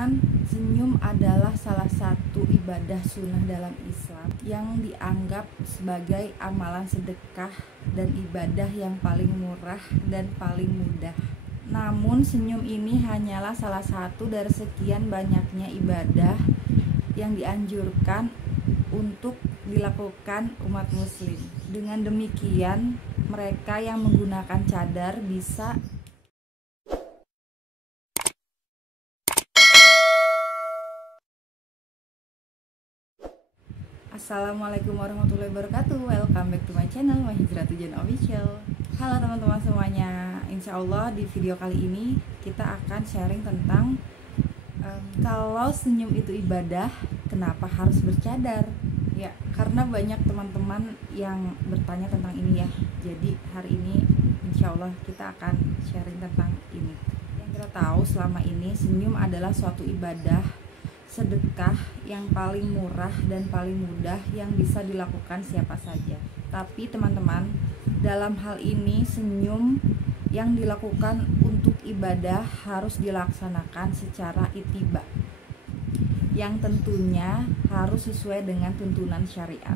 teman-teman, senyum adalah salah satu ibadah sunnah dalam Islam yang dianggap sebagai amalan sedekah dan ibadah yang paling murah dan paling mudah. Namun senyum ini hanyalah salah satu dari sekian banyaknya ibadah yang dianjurkan untuk dilakukan umat muslim. Dengan demikian, mereka yang menggunakan cadar bisa Assalamualaikum warahmatullahi wabarakatuh. Welcome back to my channel, Mahijratujan Official. Halo teman-teman semuanya. Insya Allah di video kali ini kita akan sharing tentang kalau senyum itu ibadah, kenapa harus bercadar? Ya, karena banyak teman-teman yang bertanya tentang ini ya. Jadi hari ini insya Allah kita akan sharing tentang ini. Yang kita tahu selama ini senyum adalah suatu ibadah sedekah yang paling murah dan paling mudah yang bisa dilakukan siapa saja. Tapi teman-teman, dalam hal ini senyum yang dilakukan untuk ibadah harus dilaksanakan secara ittiba, yang tentunya harus sesuai dengan tuntunan syariat.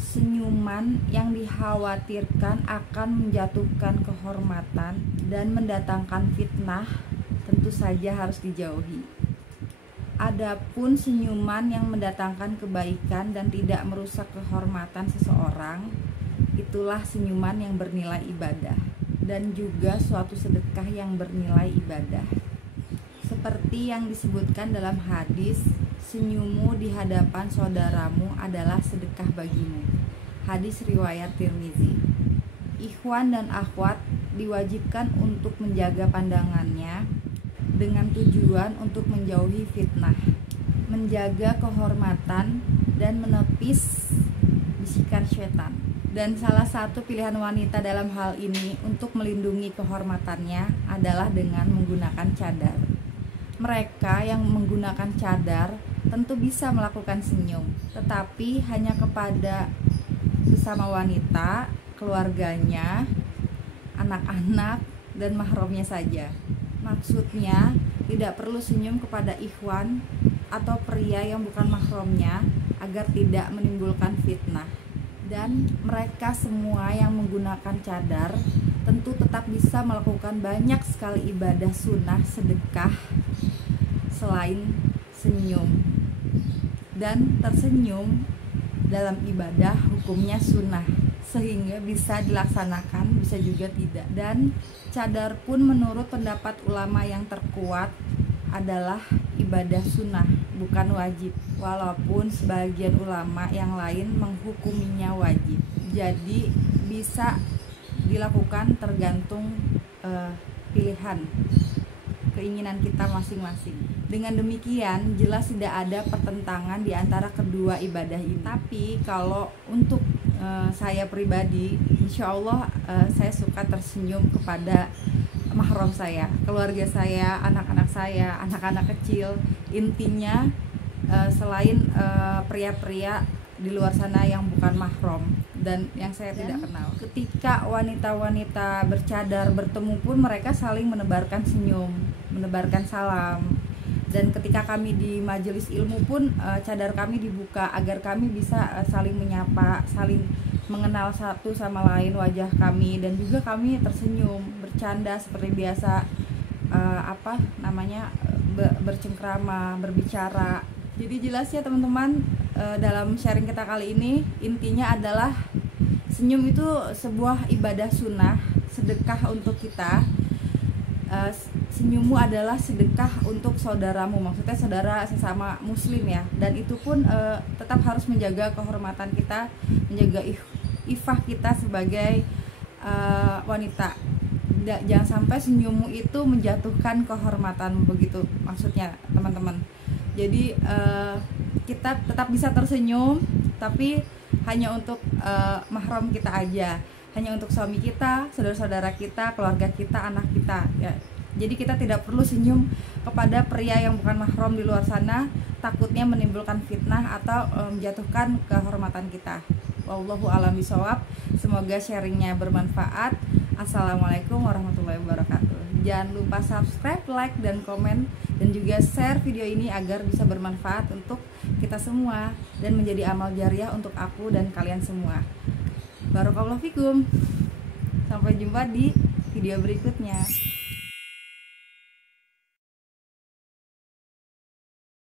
Senyuman yang dikhawatirkan akan menjatuhkan kehormatan dan mendatangkan fitnah tentu saja harus dijauhi. Adapun senyuman yang mendatangkan kebaikan dan tidak merusak kehormatan seseorang, itulah senyuman yang bernilai ibadah dan juga suatu sedekah yang bernilai ibadah. Seperti yang disebutkan dalam hadis, senyummu di hadapan saudaramu adalah sedekah bagimu. Hadis riwayat Tirmizi. Ikhwan dan akhwat diwajibkan untuk menjaga pandangannya dengan tujuan untuk menjauhi fitnah, menjaga kehormatan, dan menepis bisikan syaitan. Dan salah satu pilihan wanita dalam hal ini untuk melindungi kehormatannya adalah dengan menggunakan cadar. Mereka yang menggunakan cadar tentu bisa melakukan senyum, tetapi hanya kepada sesama wanita, keluarganya, anak-anak, dan mahramnya saja. Maksudnya tidak perlu senyum kepada ikhwan atau pria yang bukan mahramnya agar tidak menimbulkan fitnah. Dan mereka semua yang menggunakan cadar tentu tetap bisa melakukan banyak sekali ibadah sunnah sedekah selain senyum. Dan tersenyum dalam ibadah hukumnya sunnah, sehingga bisa dilaksanakan, bisa juga tidak. Dan cadar pun menurut pendapat ulama yang terkuat adalah ibadah sunnah, bukan wajib, walaupun sebagian ulama yang lain menghukuminya wajib. Jadi bisa dilakukan tergantung pilihan, keinginan kita masing-masing. Dengan demikian jelas tidak ada pertentangan di antara kedua ibadah ini. Tapi kalau untuk saya pribadi, insya Allah saya suka tersenyum kepada mahram saya, keluarga saya, anak-anak kecil. Intinya selain pria-pria di luar sana yang bukan mahram dan yang saya tidak kenal. Ketika wanita-wanita bercadar bertemu pun mereka saling menebarkan senyum, menebarkan salam. Dan ketika kami di majelis ilmu pun cadar kami dibuka agar kami bisa saling menyapa, saling mengenal satu sama lain wajah kami, dan juga kami tersenyum, bercanda seperti biasa, bercengkrama, berbicara. Jadi jelas ya teman-teman, dalam sharing kita kali ini intinya adalah senyum itu sebuah ibadah sunnah, sedekah untuk kita. Senyummu adalah sedekah untuk saudaramu, maksudnya saudara sesama muslim ya. Dan itu pun tetap harus menjaga kehormatan kita, menjaga ifah kita sebagai wanita. Jangan sampai senyummu itu menjatuhkan kehormatanmu, begitu maksudnya teman-teman. Jadi kita tetap bisa tersenyum, tapi hanya untuk mahram kita aja, hanya untuk suami kita, saudara-saudara kita, keluarga kita, anak kita ya. Jadi kita tidak perlu senyum kepada pria yang bukan mahram di luar sana, takutnya menimbulkan fitnah atau menjatuhkan kehormatan kita. Wallahu a'lam bishawab. Semoga sharingnya bermanfaat. Assalamualaikum warahmatullahi wabarakatuh. Jangan lupa subscribe, like, dan komen, dan juga share video ini agar bisa bermanfaat untuk kita semua dan menjadi amal jariah untuk aku dan kalian semua. Barakallahu fikum. Sampai jumpa di video berikutnya.